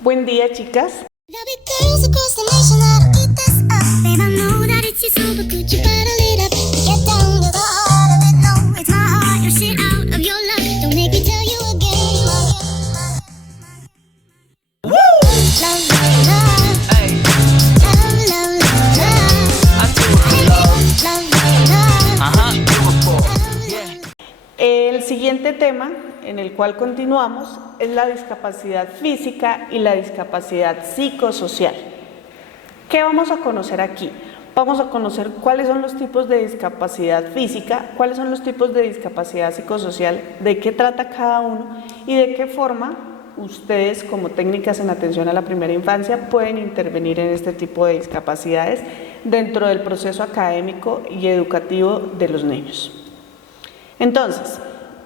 Buen día, chicas. El siguiente tema en el cual continuamos es la discapacidad física y la discapacidad psicosocial. ¿Qué vamos a conocer aquí? Vamos a conocer cuáles son los tipos de discapacidad física, cuáles son los tipos de discapacidad psicosocial, de qué trata cada uno y de qué forma ustedes como técnicas en atención a la primera infancia pueden intervenir en este tipo de discapacidades dentro del proceso académico y educativo de los niños. Entonces,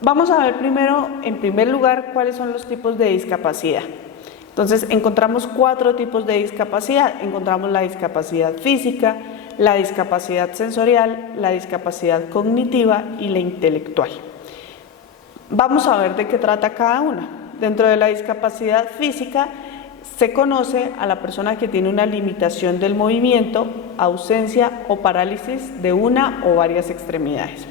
vamos a ver primero, en primer lugar, cuáles son los tipos de discapacidad. Entonces, encontramos 4 tipos de discapacidad. Encontramos la discapacidad física, la discapacidad sensorial, la discapacidad cognitiva y la intelectual. Vamos a ver de qué trata cada una. Dentro de la discapacidad física, se conoce a la persona que tiene una limitación del movimiento, ausencia o parálisis de una o varias extremidades.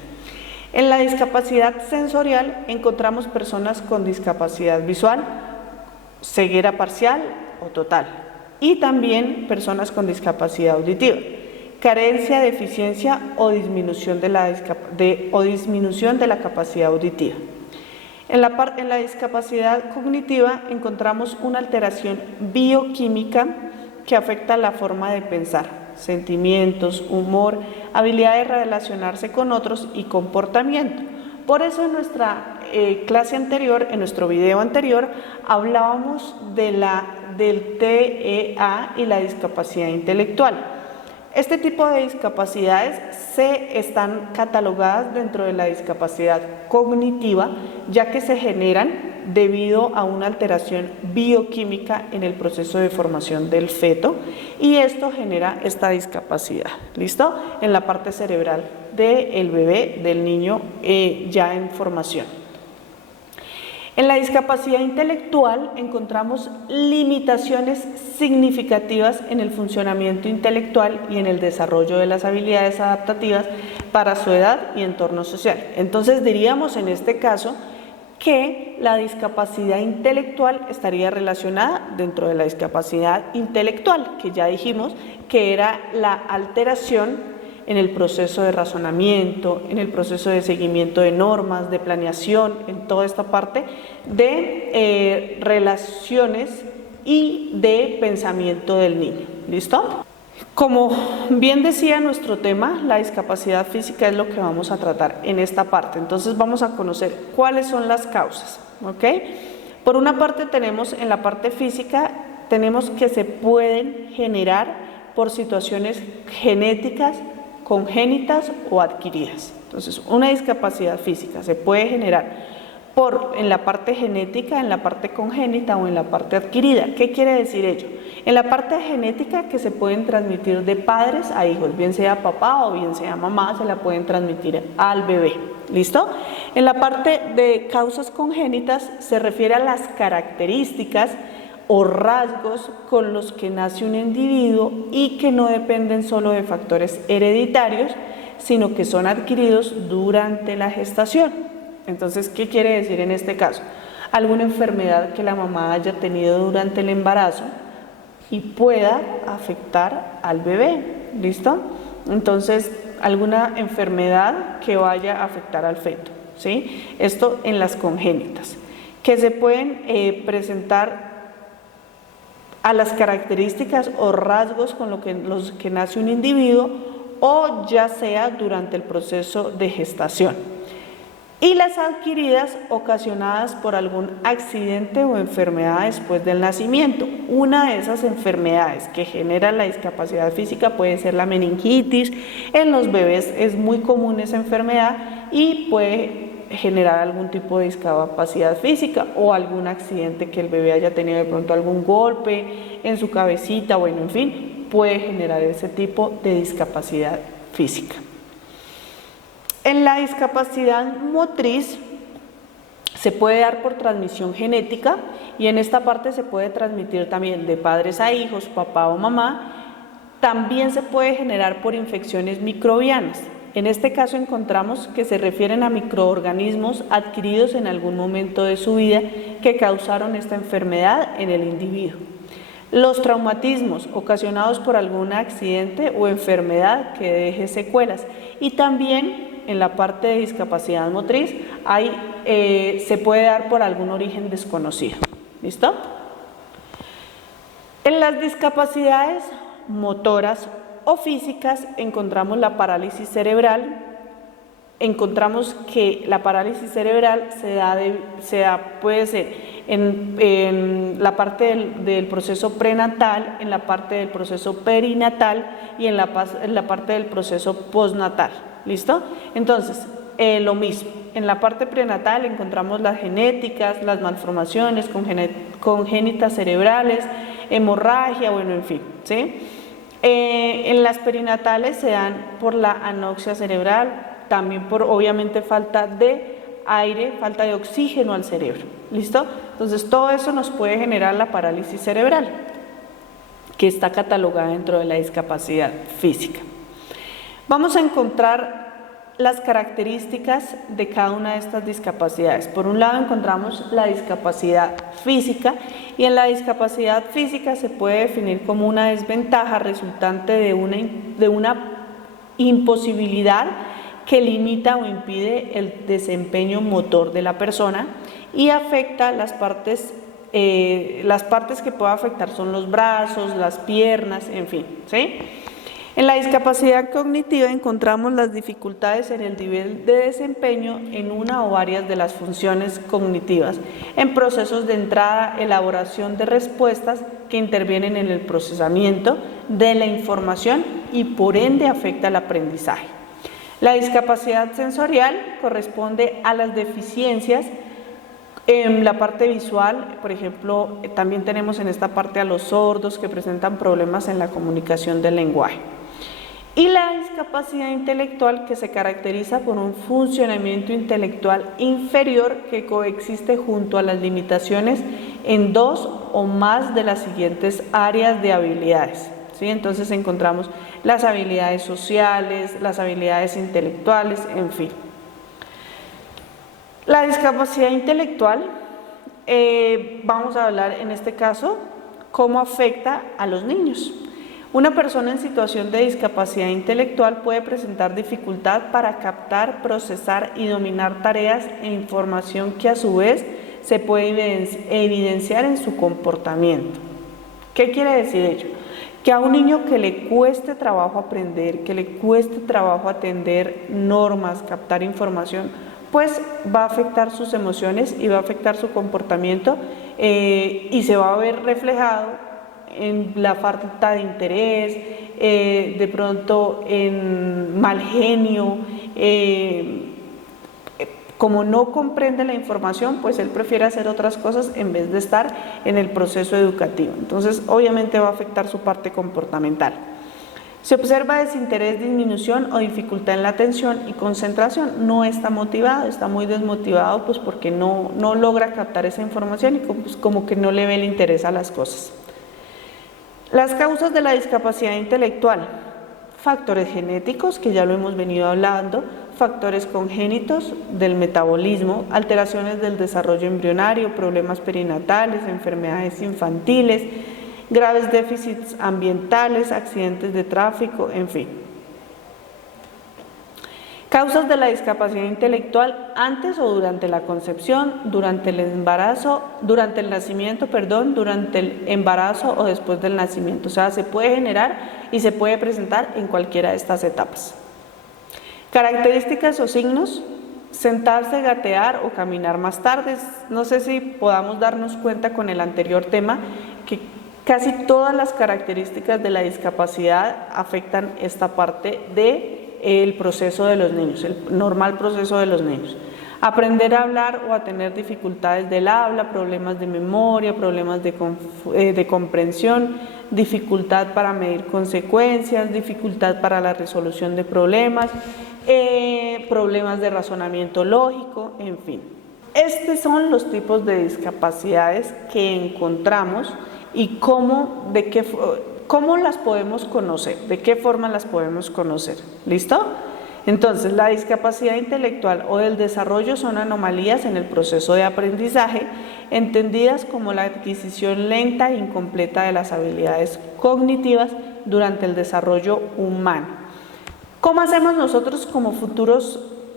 En la discapacidad sensorial encontramos personas con discapacidad visual, ceguera parcial o total, y también personas con discapacidad auditiva, carencia, deficiencia o disminución de la capacidad auditiva. En la discapacidad cognitiva encontramos una alteración bioquímica que afecta la forma de pensar, sentimientos, humor, habilidad de relacionarse con otros y comportamiento. Por eso en nuestra clase anterior, en nuestro video anterior, hablábamos del TEA y la discapacidad intelectual. Este tipo de discapacidades se están catalogadas dentro de la discapacidad cognitiva, ya que se generan debido a una alteración bioquímica en el proceso de formación del feto, y esto genera esta discapacidad, ¿listo? En la parte cerebral del bebé, del niño ya en formación. En la discapacidad intelectual encontramos limitaciones significativas en el funcionamiento intelectual y en el desarrollo de las habilidades adaptativas para su edad y entorno social. Entonces diríamos en este caso que la discapacidad intelectual estaría relacionada dentro de la discapacidad intelectual, que ya dijimos que era la alteración en el proceso de razonamiento, en el proceso de seguimiento de normas, de planeación, en toda esta parte de relaciones y de pensamiento del niño. ¿Listo? Como bien decía nuestro tema, la discapacidad física es lo que vamos a tratar en esta parte. Entonces vamos a conocer cuáles son las causas, ¿ok? Por una parte tenemos en la parte física, tenemos que se pueden generar por situaciones genéticas, congénitas o adquiridas. Entonces, una discapacidad física se puede generar en la parte genética, en la parte congénita o en la parte adquirida. ¿Qué quiere decir ello? En la parte genética, que se pueden transmitir de padres a hijos, bien sea papá o bien sea mamá, se la pueden transmitir al bebé. ¿Listo? En la parte de causas congénitas se refiere a las características o rasgos con los que nace un individuo y que no dependen solo de factores hereditarios, sino que son adquiridos durante la gestación. Entonces, ¿qué quiere decir en este caso? Alguna enfermedad que la mamá haya tenido durante el embarazo y pueda afectar al bebé, ¿listo? Entonces, alguna enfermedad que vaya a afectar al feto, ¿sí? Esto en las congénitas, que se pueden presentar a las características o rasgos con los que nace un individuo, o ya sea durante el proceso de gestación. Y las adquiridas ocasionadas por algún accidente o enfermedad después del nacimiento. Una de esas enfermedades que genera la discapacidad física puede ser la meningitis. En los bebés es muy común esa enfermedad y puede generar algún tipo de discapacidad física o algún accidente que el bebé haya tenido de pronto algún golpe en su cabecita, bueno, en fin, puede generar ese tipo de discapacidad física. En la discapacidad motriz Se puede dar por transmisión genética y en esta parte se puede transmitir también de padres a hijos, papá o mamá. También se puede generar por infecciones microbianas. En este caso encontramos que se refieren a microorganismos adquiridos en algún momento de su vida que causaron esta enfermedad en el individuo. Los traumatismos ocasionados por algún accidente o enfermedad que deje secuelas, y también en la parte de discapacidad motriz se puede dar por algún origen desconocido. ¿Listo? En las discapacidades motoras o físicas encontramos la parálisis cerebral. Encontramos que la parálisis cerebral puede ser en la parte del proceso prenatal, en la parte del proceso perinatal y en la parte del proceso postnatal. ¿Listo? Entonces, lo mismo, en la parte prenatal encontramos las genéticas, las malformaciones congénitas cerebrales, hemorragia, bueno, en fin, ¿sí? En las perinatales se dan por la anoxia cerebral, también por obviamente falta de aire, falta de oxígeno al cerebro. ¿Listo? Entonces todo eso nos puede generar la parálisis cerebral, que está catalogada dentro de la discapacidad física. Vamos a encontrar las características de cada una de estas discapacidades. Por un lado encontramos la discapacidad física, y en la discapacidad física se puede definir como una desventaja resultante de una imposibilidad que limita o impide el desempeño motor de la persona y afecta las partes que puede afectar son los brazos, las piernas, en fin, ¿sí? En la discapacidad cognitiva encontramos las dificultades en el nivel de desempeño en una o varias de las funciones cognitivas, en procesos de entrada, elaboración de respuestas que intervienen en el procesamiento de la información y por ende afecta el aprendizaje. La discapacidad sensorial corresponde a las deficiencias en la parte visual. Por ejemplo, también tenemos en esta parte a los sordos que presentan problemas en la comunicación del lenguaje. Y la discapacidad intelectual, que se caracteriza por un funcionamiento intelectual inferior que coexiste junto a las limitaciones en dos o más de las siguientes áreas de habilidades. ¿Sí? Entonces encontramos las habilidades sociales, las habilidades intelectuales, en fin. La discapacidad intelectual, vamos a hablar en este caso cómo afecta a los niños. Una persona en situación de discapacidad intelectual puede presentar dificultad para captar, procesar y dominar tareas e información que a su vez se puede evidenciar en su comportamiento. ¿Qué quiere decir ello? Que a un niño que le cueste trabajo aprender, que le cueste trabajo atender normas, captar información, pues va a afectar sus emociones y va a afectar su comportamiento y se va a ver reflejado en la falta de interés, de pronto en mal genio, como no comprende la información, pues él prefiere hacer otras cosas en vez de estar en el proceso educativo. Entonces, obviamente va a afectar su parte comportamental. Se observa desinterés, disminución o dificultad en la atención y concentración. No está motivado, está muy desmotivado, pues porque no logra captar esa información y pues como que no le ve el interés a las cosas. Las causas de la discapacidad intelectual: factores genéticos, que ya lo hemos venido hablando, factores congénitos del metabolismo, alteraciones del desarrollo embrionario, problemas perinatales, enfermedades infantiles, graves déficits ambientales, accidentes de tráfico, en fin. Causas de la discapacidad intelectual antes o durante la concepción, durante el embarazo, durante el nacimiento, durante el embarazo o después del nacimiento. O sea, se puede generar y se puede presentar en cualquiera de estas etapas. Características o signos: sentarse, gatear o caminar más tarde. No sé si podamos darnos cuenta con el anterior tema que casi todas las características de la discapacidad afectan esta parte del proceso de los niños, el normal proceso de los niños. Aprender a hablar o a tener dificultades del habla, problemas de memoria, problemas de comprensión, dificultad para medir consecuencias, dificultad para la resolución de problemas, problemas de razonamiento lógico, en fin. Estos son los tipos de discapacidades que encontramos y cómo las podemos conocer, de qué forma las podemos conocer. ¿Listo? Entonces, la discapacidad intelectual o del desarrollo son anomalías en el proceso de aprendizaje, entendidas como la adquisición lenta e incompleta de las habilidades cognitivas durante el desarrollo humano. ¿Cómo hacemos nosotros como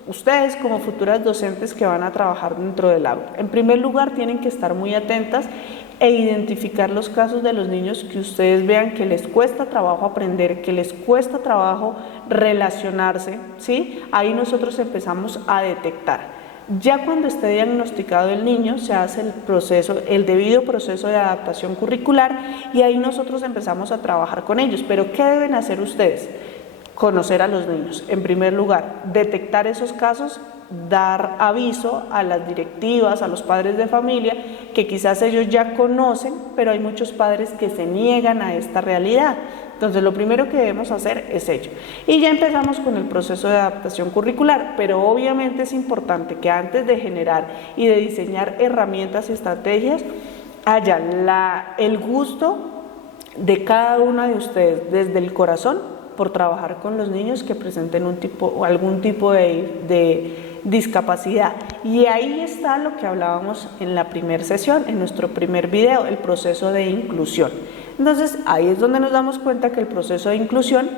ustedes como futuras docentes que van a trabajar dentro del aula? En primer lugar, tienen que estar muy atentas e identificar los casos de los niños que ustedes vean que les cuesta trabajo aprender, que les cuesta trabajo relacionarse, ¿sí? Ahí nosotros empezamos a detectar. Ya cuando esté diagnosticado el niño, se hace el debido proceso de adaptación curricular y ahí nosotros empezamos a trabajar con ellos. Pero ¿qué deben hacer ustedes? Conocer a los niños. En primer lugar, detectar esos casos, dar aviso a las directivas, a los padres de familia, que quizás ellos ya conocen, pero hay muchos padres que se niegan a esta realidad. Entonces, lo primero que debemos hacer es ello. Y ya empezamos con el proceso de adaptación curricular, pero obviamente es importante que antes de generar y de diseñar herramientas y estrategias, haya el gusto de cada una de ustedes, desde el corazón, por trabajar con los niños que presenten algún tipo de discapacidad. Y ahí está lo que hablábamos en la primera sesión, en nuestro primer video, el proceso de inclusión. Entonces, ahí es donde nos damos cuenta que el proceso de inclusión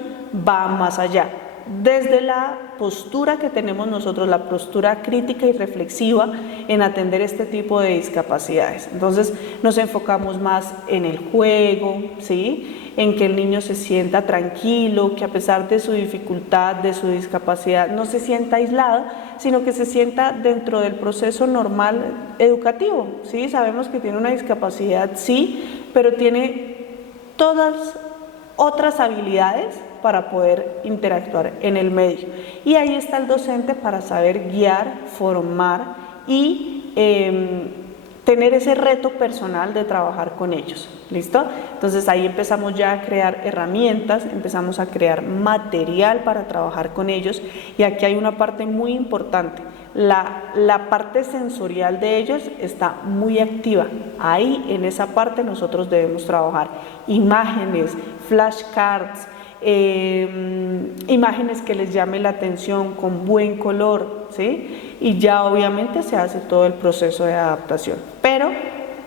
va más allá. Desde la postura que tenemos nosotros, la postura crítica y reflexiva en atender este tipo de discapacidades. Entonces, nos enfocamos más en el juego, ¿sí? En que el niño se sienta tranquilo, que a pesar de su dificultad, de su discapacidad, no se sienta aislado, sino que se sienta dentro del proceso normal educativo, ¿sí? Sabemos que tiene una discapacidad, sí, pero tiene todas otras habilidades para poder interactuar en el medio. Y ahí está el docente para saber guiar, formar y tener ese reto personal de trabajar con ellos. ¿Listo? Entonces ahí empezamos ya a crear herramientas, empezamos a crear material para trabajar con ellos y aquí hay una parte muy importante. La parte sensorial de ellos está muy activa. Ahí en esa parte nosotros debemos trabajar imágenes, flashcards, imágenes que les llame la atención con buen color, ¿sí? Y ya obviamente se hace todo el proceso de adaptación, pero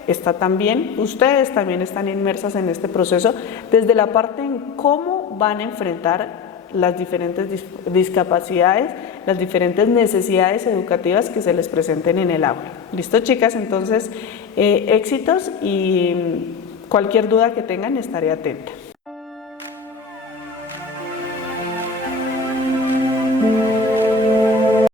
está también, ustedes también están inmersas en este proceso desde la parte en cómo van a enfrentar las diferentes discapacidades, las diferentes necesidades educativas que se les presenten en el aula. ¿Listo, chicas? Entonces, éxitos y cualquier duda que tengan estaré atenta.